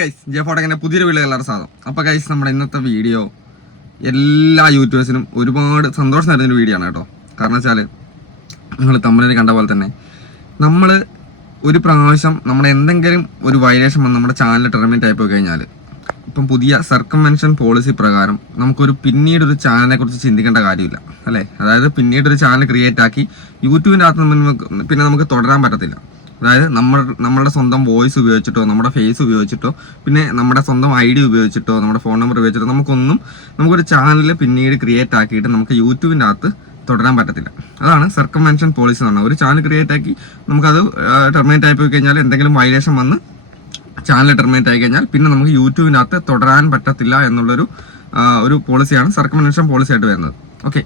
Guys ജെഫോട്ടങ്ങനെ പുതിയൊരു video എല്ലാവരും സാധനം. അപ്പോൾ ഗൈസ് നമ്മുടെ ഇന്നത്തെ വീഡിയോ എല്ലാ യൂട്യൂബേഴ്സിനും ഒരുപാട് സന്തോഷം തരുന്നൊരു വീഡിയോ ആണ് കേട്ടോ. കാരണം വെച്ചാൽ നിങ്ങൾ തമ്മിൽ കണ്ട പോലെ തന്നെ നമ്മൾ ഒരു പ്രാവശ്യം നമ്മുടെ എന്തെങ്കിലും ഒരു വൈലേഷൻ വന്ന് നമ്മുടെ ചാനൽ ടെർമിനേറ്റ് ആയി പോയി കഴിഞ്ഞാൽ ഇപ്പം പുതിയ സർക്കംവെൻഷൻ പോളിസി പ്രകാരം നമുക്കൊരു പിന്നീട് ഒരു ചാനലിനെ കുറിച്ച് ചിന്തിക്കേണ്ട കാര്യമില്ല. അല്ലേ? അതായത് പിന്നീട് ഒരു ചാനൽ ക്രിയേറ്റ് ആക്കി യൂട്യൂബിന്റെ അകത്ത് നമുക്ക് പിന്നെ നമുക്ക് തുടരാൻ പറ്റത്തില്ല. അതായത് നമ്മൾ നമ്മളുടെ സ്വന്തം വോയിസ് ഉപയോഗിച്ചിട്ടോ നമ്മുടെ ഫേസ് ഉപയോഗിച്ചിട്ടോ പിന്നെ നമ്മുടെ സ്വന്തം ഐ ഡി ഉപയോഗിച്ചിട്ടോ നമ്മുടെ ഫോൺ നമ്പർ ഉപയോഗിച്ചിട്ടോ നമുക്കൊന്നും നമുക്കൊരു ചാനൽ പിന്നീട് ക്രിയേറ്റ് ആക്കിയിട്ട് നമുക്ക് യൂട്യൂബിന്റെ അകത്ത് തുടരാൻ പറ്റത്തില്ല. അതാണ് സർക്കംവെൻഷൻ പോളിസി എന്ന് പറഞ്ഞാൽ ഒരു ചാനൽ ക്രിയേറ്റ് ആക്കി നമുക്കത് ടെർമിനേറ്റ് ആയി പോയി കഴിഞ്ഞാൽ എന്തെങ്കിലും വൈലേഷൻ വന്ന് ചാനൽ ടെർമിനേറ്റ് ആയി കഴിഞ്ഞാൽ പിന്നെ നമുക്ക് യൂട്യൂബിന്റെ അകത്ത് തുടരാൻ പറ്റത്തില്ല എന്നുള്ളൊരു ഒരു പോളിസിയാണ് സർക്കംവെൻഷൻ പോളിസി ആയിട്ട് വരുന്നത്. ഓക്കെ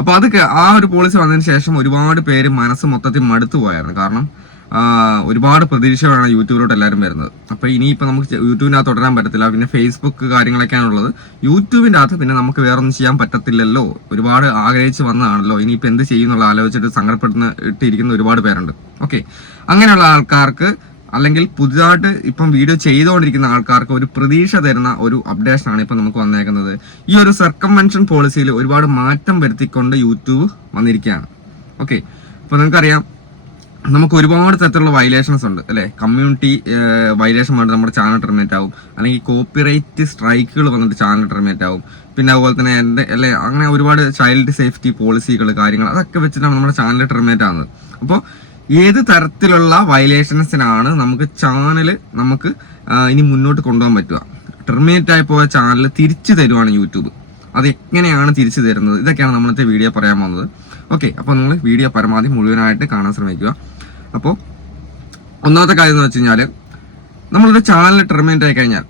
അപ്പോൾ അത് ആ ഒരു പോളിസി വന്നതിന് ശേഷം ഒരുപാട് പേര് മനസ്സ് മൊത്തത്തിൽ മടുത്തു പോയായിരുന്നു. കാരണം ഒരുപാട് പ്രതീക്ഷകളാണ് യൂട്യൂബിലോട്ട് എല്ലാവരും വരുന്നത്. അപ്പോൾ ഇനിയിപ്പോൾ നമുക്ക് യൂട്യൂബിനകത്ത് തുടരാൻ പറ്റത്തില്ല. പിന്നെ ഫേസ്ബുക്ക് കാര്യങ്ങളൊക്കെയാണ് ഉള്ളത് യൂട്യൂബിന്റെ അകത്ത് പിന്നെ നമുക്ക് വേറെ ഒന്നും ചെയ്യാൻ പറ്റത്തില്ലല്ലോ. ഒരുപാട് ആഗ്രഹിച്ച് വന്നതാണല്ലോ. ഇനിയിപ്പോൾ എന്ത് ചെയ്യുന്നുള്ള ആലോചിച്ചിട്ട് സങ്കടപ്പെടുന്ന ഇട്ടിരിക്കുന്ന ഒരുപാട് പേരുണ്ട്. ഓക്കെ അങ്ങനെയുള്ള ആൾക്കാർക്ക് അല്ലെങ്കിൽ പുതുതായിട്ട് ഇപ്പം വീഡിയോ ചെയ്തുകൊണ്ടിരിക്കുന്ന ആൾക്കാർക്ക് ഒരു പ്രതീക്ഷ തരുന്ന ഒരു അപ്ഡേഷൻ ആണ് ഇപ്പം നമുക്ക് വന്നേക്കുന്നത്. ഈ ഒരു സർക്കംവെൻഷൻ പോളിസിയിൽ ഒരുപാട് മാറ്റം വരുത്തിക്കൊണ്ട് യൂട്യൂബ് വന്നിരിക്കുകയാണ്. ഓക്കെ അപ്പോൾ നിങ്ങൾക്കറിയാം നമുക്ക് ഒരുപാട് തരത്തിലുള്ള വയലേഷൻസ് ഉണ്ട് അല്ലെ? കമ്മ്യൂണിറ്റി വയലേഷൻ വന്നിട്ട് നമ്മുടെ ചാനൽ ടെർമിനേറ്റ് ആവും. അല്ലെങ്കിൽ കോപ്പിറൈറ്റ് സ്ട്രൈക്കുകൾ വന്നിട്ട് ചാനൽ ടെർമിനേറ്റ് ആവും. പിന്നെ അതുപോലെ തന്നെ എന്റെ അല്ലെ അങ്ങനെ ഒരുപാട് ചൈൽഡ് സേഫ്റ്റി പോളിസികൾ കാര്യങ്ങൾ അതൊക്കെ വെച്ചിട്ടാണ് നമ്മുടെ ചാനൽ ടെർമിനേറ്റ് ആവുന്നത്. അപ്പോൾ ഏത് തരത്തിലുള്ള വയലേഷൻസിനാണ് നമുക്ക് ചാനൽ നമുക്ക് ഇനി മുന്നോട്ട് കൊണ്ടുപോകാൻ പറ്റുക. ടെർമിനേറ്റ് ആയി പോയ ചാനൽ തിരിച്ചു തരുവാണ് യൂട്യൂബ്. അത് എങ്ങനെയാണ് തിരിച്ചു തരുന്നത്? ഇതൊക്കെയാണ് നമ്മളത്തെ വീഡിയോ പറയാൻ പോകുന്നത്. ഓക്കെ അപ്പോൾ നിങ്ങൾ വീഡിയോ പരമാവധി മുഴുവനായിട്ട് കാണാൻ ശ്രമിക്കുക. അപ്പോൾ ഒന്നാമത്തെ കാര്യം എന്ന് വെച്ച് കഴിഞ്ഞാൽ നമ്മളൊരു ചാനൽ ടെർമിനേറ്റ് ആയി കഴിഞ്ഞാൽ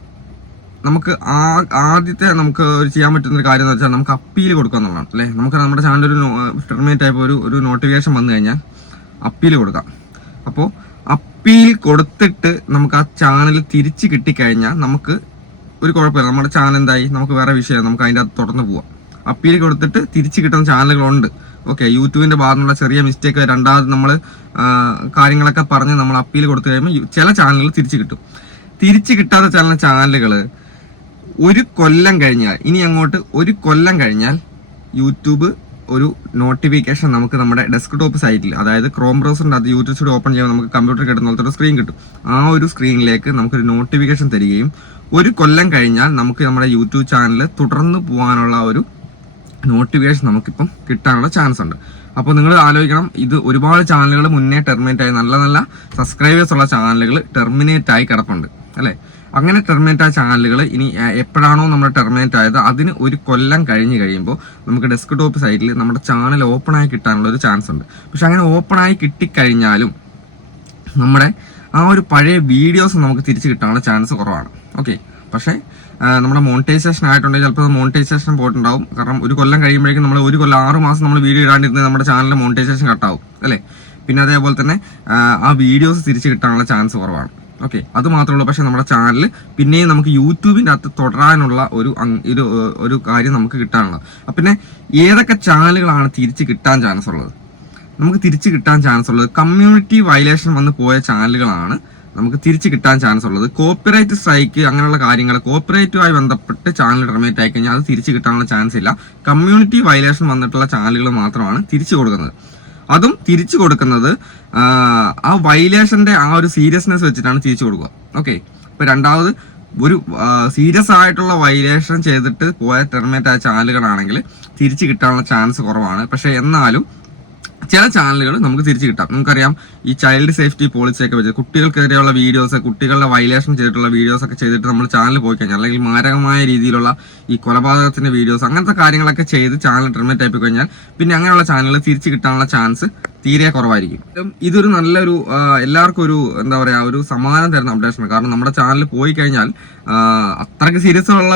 നമുക്ക് ആ ആദ്യത്തെ നമുക്ക് ഒരു ചെയ്യാൻ പറ്റുന്ന ഒരു കാര്യം എന്ന് വെച്ചാൽ നമുക്ക് അപ്പീൽ കൊടുക്കുക എന്നുള്ളതാണ് അല്ലേ? നമുക്ക് നമ്മുടെ ചാനൽ ഒരു ടെർമിനേറ്റ് ആയപ്പോൾ ഒരു ഒരു നോട്ടിഫിക്കേഷൻ വന്നു കഴിഞ്ഞാൽ അപ്പീൽ കൊടുക്കാം. അപ്പോൾ അപ്പീൽ കൊടുത്തിട്ട് നമുക്ക് ആ ചാനൽ തിരിച്ച് കിട്ടിക്കഴിഞ്ഞാൽ നമുക്ക് ഒരു കുഴപ്പമില്ല. നമ്മുടെ ചാനൽ എന്തായി? നമുക്ക് വേറെ വിഷയം നമുക്ക് അതിന്റെ അകത്ത് തുടർന്ന് പോവാം. അപ്പീൽ കൊടുത്തിട്ട് തിരിച്ച് കിട്ടുന്ന ചാനലുകളുണ്ട് ഓക്കെ യൂട്യൂബിന്റെ ഭാഗത്തുള്ള ചെറിയ മിസ്റ്റേക്ക് രണ്ടാമത് നമ്മൾ കാര്യങ്ങളൊക്കെ പറഞ്ഞ് നമ്മൾ അപ്പീൽ കൊടുത്തു കഴിയുമ്പോൾ ചില ചാനലുകൾ തിരിച്ച് കിട്ടും. തിരിച്ച് കിട്ടാത്ത ചാനൽ ചാനലുകൾ ഒരു കൊല്ലം കഴിഞ്ഞാൽ ഇനി അങ്ങോട്ട് ഒരു കൊല്ലം കഴിഞ്ഞാൽ യൂട്യൂബ് ഒരു നോട്ടിഫിക്കേഷൻ നമുക്ക് നമ്മുടെ ഡെസ്ക്ടോപ്പ് സൈറ്റിൽ അതായത് ക്രോം ബ്രൗസറിന്റെ അത് യൂട്യൂബ് ഓപ്പൺ ചെയ്യുമ്പോൾ നമുക്ക് കമ്പ്യൂട്ടർ കിട്ടുന്ന പോലത്തെ ഒരു സ്ക്രീൻ കിട്ടും. ആ ഒരു സ്ക്രീനിലേക്ക് നമുക്കൊരു നോട്ടിഫിക്കേഷൻ തരികയും ഒരു കൊല്ലം കഴിഞ്ഞാൽ നമുക്ക് നമ്മുടെ യൂട്യൂബ് ചാനൽ തുടർന്ന് പോകാനുള്ള ഒരു നോട്ടിഫിക്കേഷൻ നമുക്കിപ്പം കിട്ടാനുള്ള ചാൻസ് ഉണ്ട്. അപ്പോൾ നിങ്ങൾ ആലോചിക്കണം ഇത് ഒരുപാട് ചാനലുകൾ മുന്നേ ടെർമിനേറ്റ് ആയി നല്ല നല്ല സബ്സ്ക്രൈബേഴ്സ് ഉള്ള ചാനലുകൾ ടെർമിനേറ്റ് ആയി കിടപ്പുണ്ട് അല്ലേ? അങ്ങനെ ടെർമിനേറ്റ് ആയ ചാനലുകൾ ഇനി എപ്പോഴാണോ നമ്മൾ ടെർമിനേറ്റ് ആയത് അതിന് ഒരു കൊല്ലം കഴിഞ്ഞ് കഴിയുമ്പോൾ നമുക്ക് ഡെസ്ക്ടോപ്പ് സൈറ്റിൽ നമ്മുടെ ചാനൽ ഓപ്പൺ ആയി കിട്ടാനുള്ള ഒരു ചാൻസ് ഉണ്ട്. പക്ഷെ അങ്ങനെ ഓപ്പൺ ആയി കിട്ടിക്കഴിഞ്ഞാലും നമ്മുടെ ആ ഒരു പഴയ വീഡിയോസ് നമുക്ക് തിരിച്ചു കിട്ടാനുള്ള ചാൻസ് കുറവാണ്. ഓക്കെ പക്ഷേ നമ്മുടെ മോണിറ്റൈസേഷൻ ആയിട്ടുണ്ടെങ്കിൽ ചിലപ്പോൾ മോണിറ്റൈസേഷൻ പോയിട്ടുണ്ടാവും. കാരണം ഒരു കൊല്ലം കഴിയുമ്പോഴേക്കും നമ്മൾ ഒരു കൊല്ലം ആറ് മാസം നമ്മൾ വീഡിയോ ഇടാണ്ടിരുന്നത് നമ്മുടെ ചാനലിൽ മോണിറ്റൈസേഷൻ കട്ടാവും അല്ലേ? പിന്നെ അതേപോലെ തന്നെ ആ, വീഡിയോസ് തിരിച്ച് കിട്ടാനുള്ള ചാൻസ് കുറവാണ്. ഓക്കെ അത് മാത്രമല്ല പക്ഷേ നമ്മുടെ ചാനൽ പിന്നെയും നമുക്ക് യൂട്യൂബിന്റെ അകത്ത് തുടരാനുള്ള ഒരു ഒരു ഒരു കാര്യം നമുക്ക് കിട്ടാനുള്ളത്. അപ്പം പിന്നെ ഏതൊക്കെ ചാനലുകളാണ് തിരിച്ച് കിട്ടാൻ ചാൻസ് ഉള്ളത്? നമുക്ക് തിരിച്ച് കിട്ടാൻ ചാൻസ് ഉള്ളത് കമ്മ്യൂണിറ്റി വയലേഷൻ വന്ന് പോയ ചാനലുകളാണ് നമുക്ക് തിരിച്ചു കിട്ടാൻ ചാൻസ് ഉള്ളത്. കോപ്പിറൈറ്റ് സ്ട്രൈക്ക് അങ്ങനെയുള്ള കാര്യങ്ങൾ കോപ്പിറൈറ്റുമായി ബന്ധപ്പെട്ട് ചാനൽ ടെർമിനേറ്റ് ആയി കഴിഞ്ഞാൽ അത് തിരിച്ചു കിട്ടാനുള്ള ചാൻസ് ഇല്ല. കമ്മ്യൂണിറ്റി വയലേഷൻ വന്നിട്ടുള്ള ചാനലുകൾ മാത്രമാണ് തിരിച്ചു കൊടുക്കുന്നത്. അതും തിരിച്ചു കൊടുക്കുന്നത് ആ, വയലേഷന്റെ ആ ഒരു സീരിയസ്നെസ് വെച്ചിട്ടാണ് തിരിച്ചു കൊടുക്കുക. ഓക്കെ ഇപ്പൊ രണ്ടാമത് ഒരു സീരിയസ് ആയിട്ടുള്ള വയലേഷൻ ചെയ്തിട്ട് പോയ ടെർമിനേറ്റ് ആയ ചാനലുകളാണെങ്കിൽ തിരിച്ചു കിട്ടാനുള്ള ചാൻസ് കുറവാണ്. പക്ഷെ എന്നാലും ചില ചാനലുകൾ നമുക്ക് തിരിച്ചു കിട്ടാം. നമുക്കറിയാം ഈ ചൈൽഡ് സേഫ്റ്റി പോളിസി ഒക്കെ വെച്ച് കുട്ടികൾക്കെതിരെയുള്ള വീഡിയോസ് കുട്ടികളുടെ വയലേഷൻ ചെയ്തിട്ടുള്ള വീഡിയോസ് ഒക്കെ ചെയ്തിട്ട് നമ്മൾ ചാനൽ പോയി കഴിഞ്ഞാൽ അല്ലെങ്കിൽ മാരകമായ രീതിയിലുള്ള ഈ കൊലപാതകത്തിന്റെ വീഡിയോസ് അങ്ങനത്തെ കാര്യങ്ങളൊക്കെ ചെയ്ത് ചാനൽ ടെർമിനേറ്റ് ആയി പോയി കഴിഞ്ഞാൽ പിന്നെ അങ്ങനെയുള്ള ചാനലുകൾ തിരിച്ചു കിട്ടാനുള്ള ചാൻസ് തീരെ കുറവായിരിക്കും. ഇതൊരു നല്ലൊരു എല്ലാവർക്കും ഒരു എന്താ പറയാ ഒരു സമാധാനം തരുന്ന അപ്ഡേഷനാണ് കാരണം നമ്മുടെ ചാനൽ പോയി കഴിഞ്ഞാൽ അത്രയ്ക്ക് സീരിയസ് ഉള്ള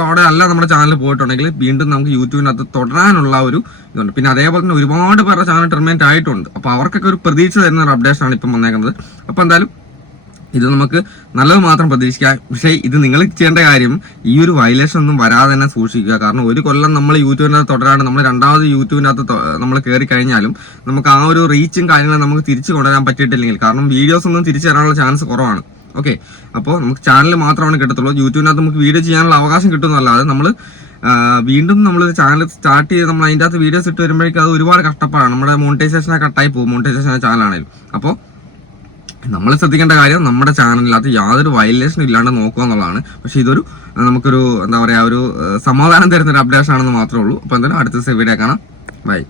അവിടെ അല്ല നമ്മുടെ ചാനൽ പോയിട്ടുണ്ടെങ്കിൽ വീണ്ടും നമുക്ക് യൂട്യൂബിനകത്ത് തുടരാനുള്ള ഒരു ഇതുണ്ട്. പിന്നെ അതേപോലെ തന്നെ ഒരുപാട് പേരുടെ ചാനൽ ടെർമിനേറ്റ് ആയിട്ടുണ്ട്. അപ്പോൾ അവർക്കൊക്കെ ഒരു പ്രതീക്ഷ തരുന്ന ഒരു അപ്ഡേഷൻ ആണ് ഇപ്പം വന്നേക്കുന്നത്. അപ്പോൾ എന്തായാലും ഇത് നമുക്ക് നല്ലത് മാത്രം പ്രതീക്ഷിക്കാം. പക്ഷേ ഇത് നിങ്ങൾ ചെയ്യേണ്ട കാര്യം ഈ ഒരു വയലേഷൻ ഒന്നും വരാതെ തന്നെ സൂക്ഷിക്കുക. കാരണം ഒരു കൊല്ലം നമ്മൾ യൂട്യൂബിനകത്ത് തുടരാണ്ട് നമ്മൾ രണ്ടാമത് യൂട്യൂബിനകത്ത് നമ്മൾ കയറി കഴിഞ്ഞാലും നമുക്ക് ആ ഒരു റീച്ചും കാര്യങ്ങളും നമുക്ക് തിരിച്ചു കൊണ്ടുവരാൻ പറ്റിയിട്ടില്ലെങ്കിൽ കാരണം വീഡിയോസ് ഒന്നും തിരിച്ചു തരാനുള്ള ചാൻസ് കുറവാണ്. ഓക്കെ അപ്പോൾ നമുക്ക് ചാനൽ മാത്രമാണ് കിട്ടത്തുള്ളൂ. യൂട്യൂബിനകത്ത് നമുക്ക് വീഡിയോ ചെയ്യാനുള്ള അവകാശം കിട്ടുന്നതല്ലാതെ നമ്മൾ വീണ്ടും നമ്മൾ ചാനൽ സ്റ്റാർട്ട് ചെയ്ത് നമ്മൾ അതിന്റെ അകത്ത് വീഡിയോസ് ഇട്ട് വരുമ്പോഴേക്കും അത് ഒരുപാട് കഷ്ടപ്പാടാണ്. നമ്മുടെ മോണിറ്റൈസേഷനെ കട്ടായി പോകും. മോണിറ്റൈസേഷൻ ചാനലാണെങ്കിലും അപ്പോൾ നമ്മൾ ശ്രദ്ധിക്കേണ്ട കാര്യം നമ്മുടെ ചാനലിനകത്ത് യാതൊരു വയലേഷനും ഇല്ലാണ്ട് നോക്കുക എന്നുള്ളതാണ്. പക്ഷേ ഇതൊരു നമുക്കൊരു എന്താ പറയുക ഒരു സമാധാനം തരുന്ന ഒരു അപ്ഡേഷൻ ആണെന്ന് മാത്രമേ ഉള്ളൂ. അപ്പോൾ എന്തായാലും അടുത്ത വീഡിയോ കാണാം. ബൈ